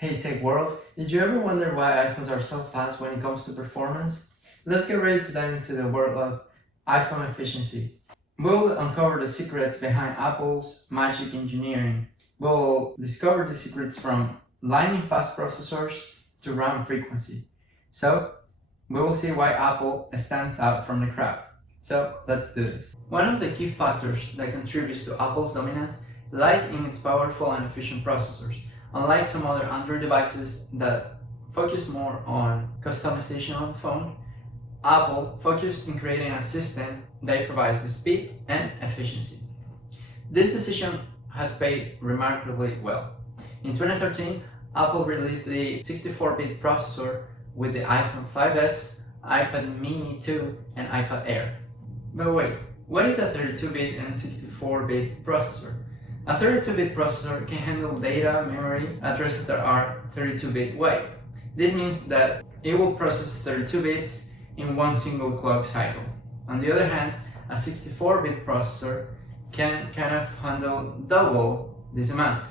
Hey Tech World, did you ever wonder why iPhones are so fast when it comes to performance? Let's get ready to dive into the world of iPhone efficiency. We'll uncover the secrets behind Apple's magic engineering. We'll discover the secrets from lightning fast processors to RAM frequency. So, we will see why Apple stands out from the crowd. So, let's do this. One of the key factors that contributes to Apple's dominance lies in its powerful and efficient processors. Unlike some other Android devices that focus more on customization of the phone, Apple focused in creating a system that provides the speed and efficiency. This decision has paid remarkably well. In 2013, Apple released the 64-bit processor with the iPhone 5s, iPad mini 2, and iPad Air. But wait, what is a 32-bit and 64-bit processor? A 32-bit processor can handle data memory addresses that are 32-bit wide. This means that it will process 32 bits in one single clock cycle. On the other hand, a 64-bit processor can handle double this amount.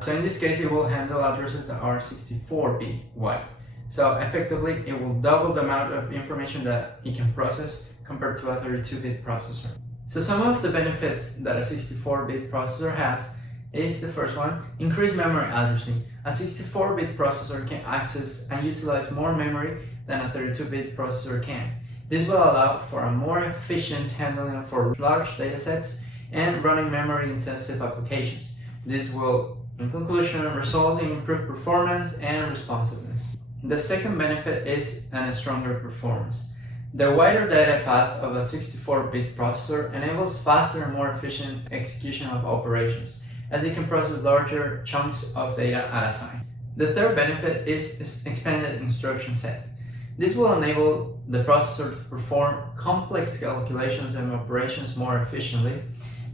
So in this case, it will handle addresses that are 64-bit wide. So effectively, it will double the amount of information that it can process compared to a 32-bit processor. So some of the benefits that a 64-bit processor has is the first one, increased memory addressing. A 64-bit processor can access and utilize more memory than a 32-bit processor can. This will allow for a more efficient handling for large datasets and running memory-intensive applications. This will, in conclusion, result in improved performance and responsiveness. The second benefit is a stronger performance. The wider data path of a 64-bit processor enables faster and more efficient execution of operations, as it can process larger chunks of data at a time. The third benefit is expanded instruction set. This will enable the processor to perform complex calculations and operations more efficiently,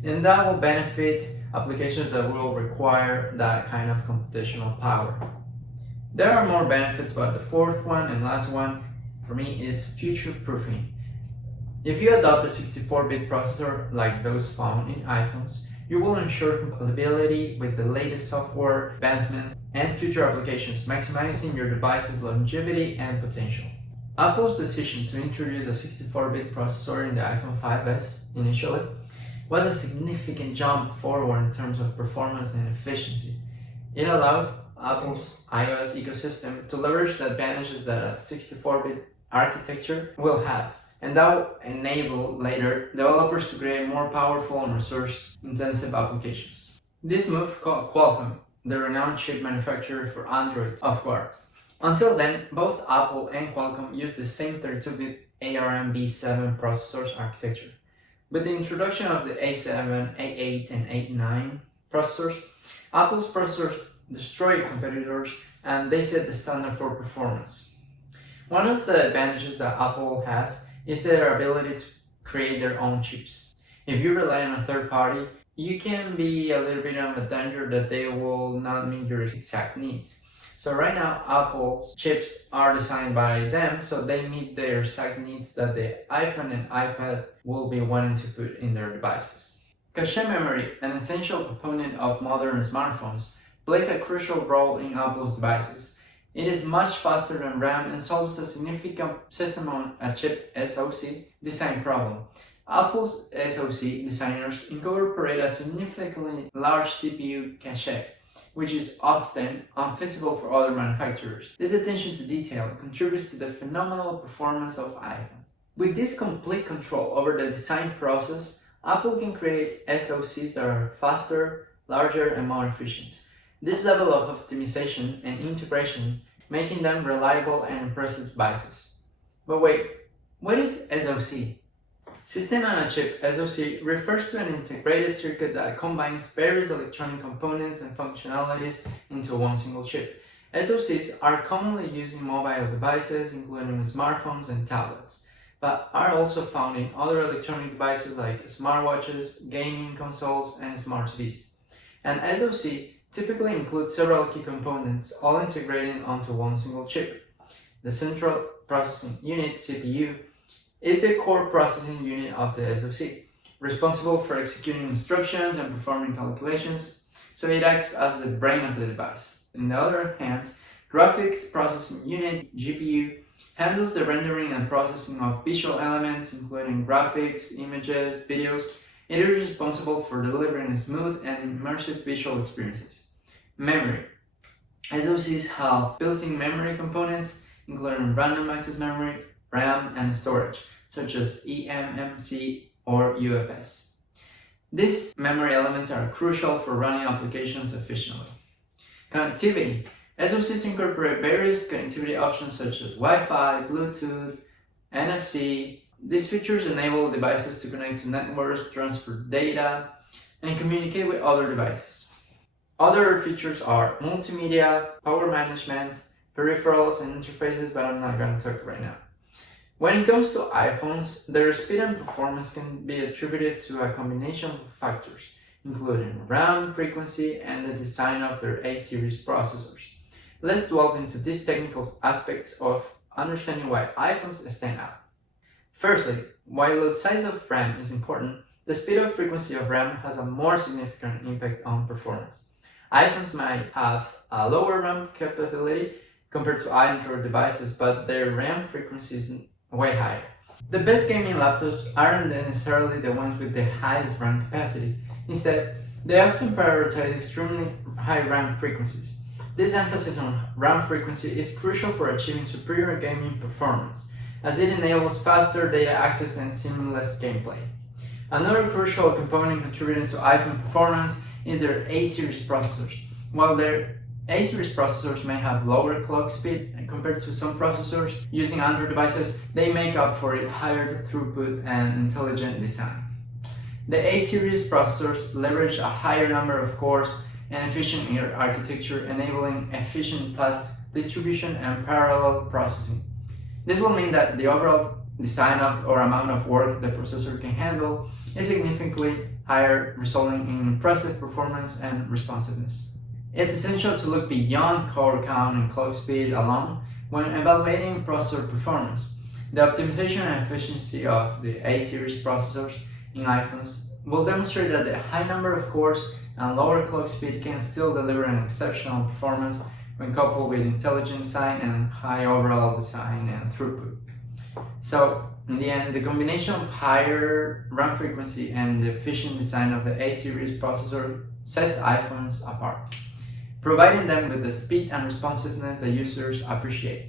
and that will benefit applications that will require that kind of computational power. There are more benefits, but the fourth one and last one for me is future-proofing. If you adopt a 64-bit processor like those found in iPhones, you will ensure compatibility with the latest software advancements and future applications, maximizing your device's longevity and potential. Apple's decision to introduce a 64-bit processor in the iPhone 5s initially was a significant jump forward in terms of performance and efficiency. It allowed Apple's iOS ecosystem to leverage the advantages that a 64-bit architecture will have, and that will enable later developers to create more powerful and resource-intensive applications. This move caught Qualcomm, the renowned chip manufacturer for Android, off guard. Until then, both Apple and Qualcomm used the same 32-bit ARM-V7 processors architecture. With the introduction of the A7, A8, and A9 processors, Apple's processors destroyed competitors and they set the standard for performance. One of the advantages that Apple has is their ability to create their own chips. If you rely on a third party, you can be a little bit of a danger that they will not meet your exact needs. So right now, Apple's chips are designed by them, so they meet their exact needs that the iPhone and iPad will be wanting to put in their devices. Cache memory, an essential component of modern smartphones, plays a crucial role in Apple's devices. It is much faster than RAM and solves a significant system-on-a-chip SoC design problem. Apple's SoC designers incorporate a significantly large CPU cache, which is often unfeasible for other manufacturers. This attention to detail contributes to the phenomenal performance of iPhone. With this complete control over the design process, Apple can create SoCs that are faster, larger, and more efficient. This level of optimization and integration making them reliable and impressive devices. But wait, what is SoC? System-on-a-chip SoC refers to an integrated circuit that combines various electronic components and functionalities into one single chip. SoCs are commonly used in mobile devices, including smartphones and tablets, but are also found in other electronic devices like smartwatches, gaming consoles, and smart TVs. An SoC typically includes several key components, all integrating onto one single chip. The central processing unit, CPU, is the core processing unit of the SoC, responsible for executing instructions and performing calculations, so it acts as the brain of the device. On the other hand, graphics processing unit (GPU) handles the rendering and processing of visual elements, including graphics, images, videos. It is responsible for delivering smooth and immersive visual experiences. Memory. SoCs have built-in memory components, including random access memory, RAM, and storage, such as eMMC or UFS. These memory elements are crucial for running applications efficiently. Connectivity. SoCs incorporate various connectivity options such as Wi-Fi, Bluetooth, NFC. These features enable devices to connect to networks, transfer data, and communicate with other devices. Other features are multimedia, power management, peripherals, and interfaces, but I'm not going to talk right now. When it comes to iPhones, their speed and performance can be attributed to a combination of factors, including RAM, frequency, and the design of their A-series processors. Let's delve into these technical aspects of understanding why iPhones stand out. Firstly, while the size of RAM is important, the speed or frequency of RAM has a more significant impact on performance. iPhones might have a lower RAM capability compared to Android devices, but their RAM frequency is way higher. The best gaming laptops aren't necessarily the ones with the highest RAM capacity. Instead, they often prioritize extremely high RAM frequencies. This emphasis on RAM frequency is crucial for achieving superior gaming performance, as it enables faster data access and seamless gameplay. Another crucial component contributing to iPhone performance is their A-series processors. While their A-series processors may have lower clock speed compared to some processors using Android devices, they make up for it higher throughput and intelligent design. The A-series processors leverage a higher number of cores and efficient architecture, enabling efficient task distribution and parallel processing. This will mean that the overall design or amount of work the processor can handle is significantly higher, resulting in impressive performance and responsiveness. It's essential to look beyond core count and clock speed alone when evaluating processor performance. The optimization and efficiency of the A-series processors in iPhones will demonstrate that the high number of cores and lower clock speed can still deliver an exceptional performance when coupled with intelligent design and high overall design and throughput. So, in the end, the combination of higher RAM frequency and the efficient design of the A-series processor sets iPhones apart, providing them with the speed and responsiveness that users appreciate.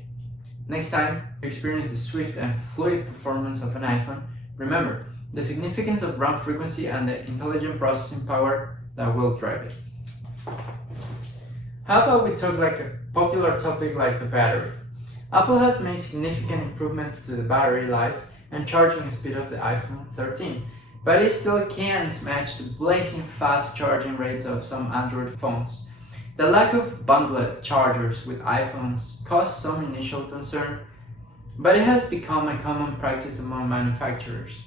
Next time you experience the swift and fluid performance of an iPhone, remember the significance of RAM frequency and the intelligent processing power that will drive it. How about we talk like a popular topic like the battery? Apple has made significant improvements to the battery life and charging speed of the iPhone 13, but it still can't match the blazing fast charging rates of some Android phones. The lack of bundled chargers with iPhones caused some initial concern, but it has become a common practice among manufacturers.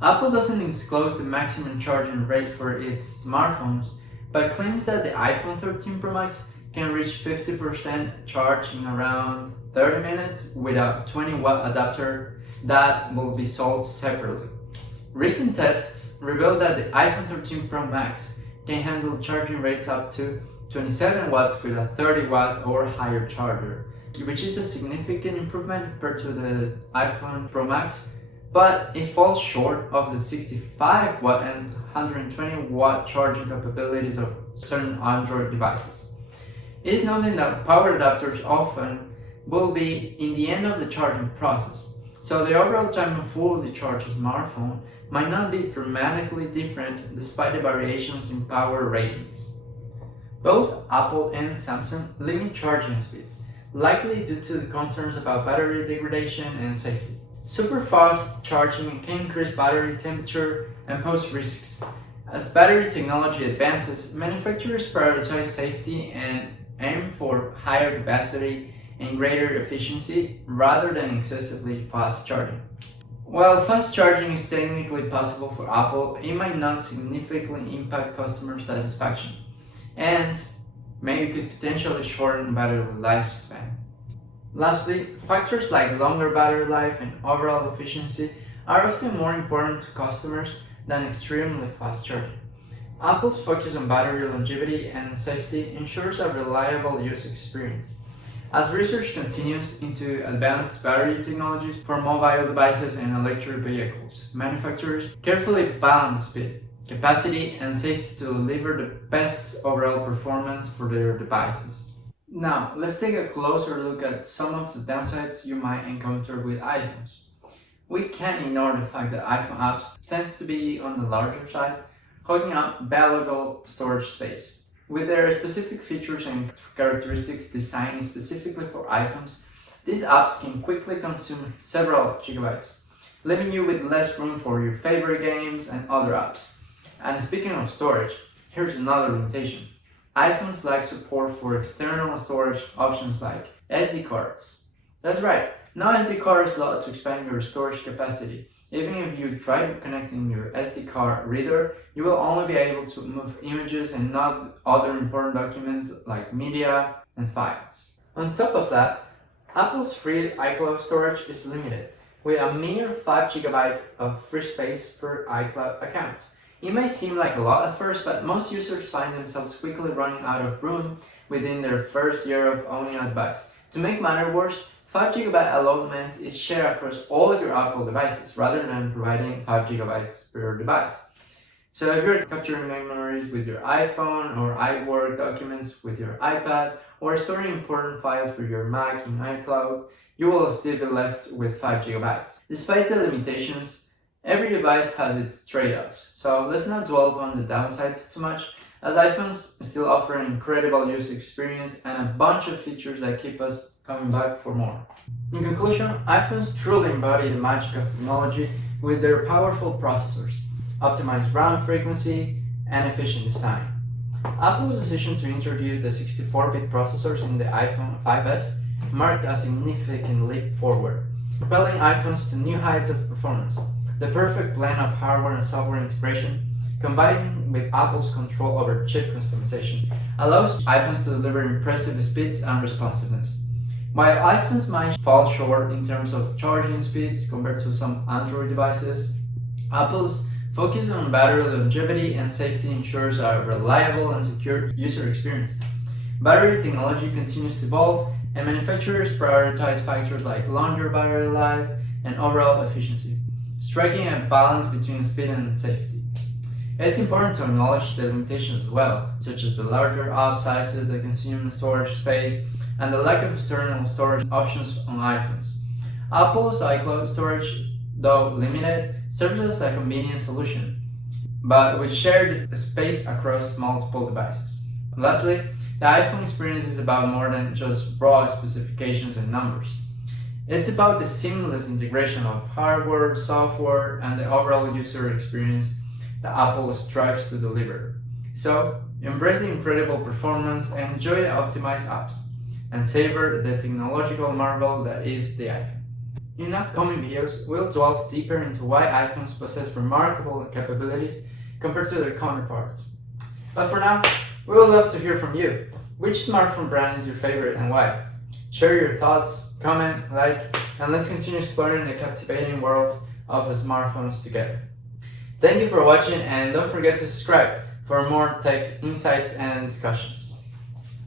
Apple doesn't disclose the maximum charging rate for its smartphones, but claims that the iPhone 13 Pro Max can reach 50% charge in around 30 minutes with a 20-watt adapter that will be sold separately. Recent tests revealed that the iPhone 13 Pro Max can handle charging rates up to 27 watts with a 30-watt or higher charger, which is a significant improvement compared to the iPhone Pro Max, but it falls short of the 65-watt and 120-watt charging capabilities of certain Android devices. It is noted that power adapters often will be in the end of the charging process, so the overall time of fully charged smartphone might not be dramatically different despite the variations in power ratings. Both Apple and Samsung limit charging speeds, likely due to the concerns about battery degradation and safety. Super fast charging can increase battery temperature and pose risks. As battery technology advances, manufacturers prioritize safety and aim for higher capacity and greater efficiency rather than excessively fast charging. While fast charging is technically possible for Apple, it might not significantly impact customer satisfaction and maybe could potentially shorten battery lifespan. Lastly, factors like longer battery life and overall efficiency are often more important to customers than extremely fast charging. Apple's focus on battery longevity and safety ensures a reliable user experience. As research continues into advanced battery technologies for mobile devices and electric vehicles, manufacturers carefully balance speed, capacity, and safety to deliver the best overall performance for their devices. Now, let's take a closer look at some of the downsides you might encounter with iPhones. We can't ignore the fact that iPhone apps tend to be on the larger side, hogging up valuable storage space. With their specific features and characteristics designed specifically for iPhones, these apps can quickly consume several gigabytes, leaving you with less room for your favorite games and other apps. And speaking of storage, here's another limitation. iPhones lack support for external storage options like SD cards. That's right, no SD card is allowed to expand your storage capacity. Even if you try connecting your SD card reader, you will only be able to move images and not other important documents like media and files. On top of that, Apple's free iCloud storage is limited, with a mere 5 GB of free space per iCloud account. It may seem like a lot at first, but most users find themselves quickly running out of room within their first year of owning a device. To make matters worse, 5 GB allotment is shared across all your Apple devices rather than providing 5 GB per device. So if you're capturing memories with your iPhone or iWork documents with your iPad or storing important files with your Mac in iCloud, you will still be left with 5 GB. Despite the limitations, every device has its trade-offs, so let's not dwell on the downsides too much, as iPhones still offer an incredible user experience and a bunch of features that keep us coming back for more. In conclusion, iPhones truly embody the magic of technology with their powerful processors, optimized RAM frequency, and efficient design. Apple's decision to introduce the 64-bit processors in the iPhone 5S marked a significant leap forward, propelling iPhones to new heights of performance. The perfect blend of hardware and software integration, combined with Apple's control over chip customization, allows iPhones to deliver impressive speeds and responsiveness. While iPhones might fall short in terms of charging speeds compared to some Android devices, Apple's focus on battery longevity and safety ensures a reliable and secure user experience. Battery technology continues to evolve, and manufacturers prioritize factors like longer battery life and overall efficiency, striking a balance between speed and safety. It's important to acknowledge the limitations as well, such as the larger app sizes that consume storage space and the lack of external storage options on iPhones. Apple's iCloud storage, though limited, serves as a convenient solution, but with shared space across multiple devices. Lastly, the iPhone experience is about more than just raw specifications and numbers. It's about the seamless integration of hardware, software, and the overall user experience that Apple strives to deliver. So, embrace the incredible performance and enjoy the optimized apps, and savor the technological marvel that is the iPhone. In upcoming videos, we'll delve deeper into why iPhones possess remarkable capabilities compared to their counterparts. But for now, we would love to hear from you. Which smartphone brand is your favorite and why? Share your thoughts, comment, like, and let's continue exploring the captivating world of smartphones together. Thank you for watching, and don't forget to subscribe for more tech insights and discussions.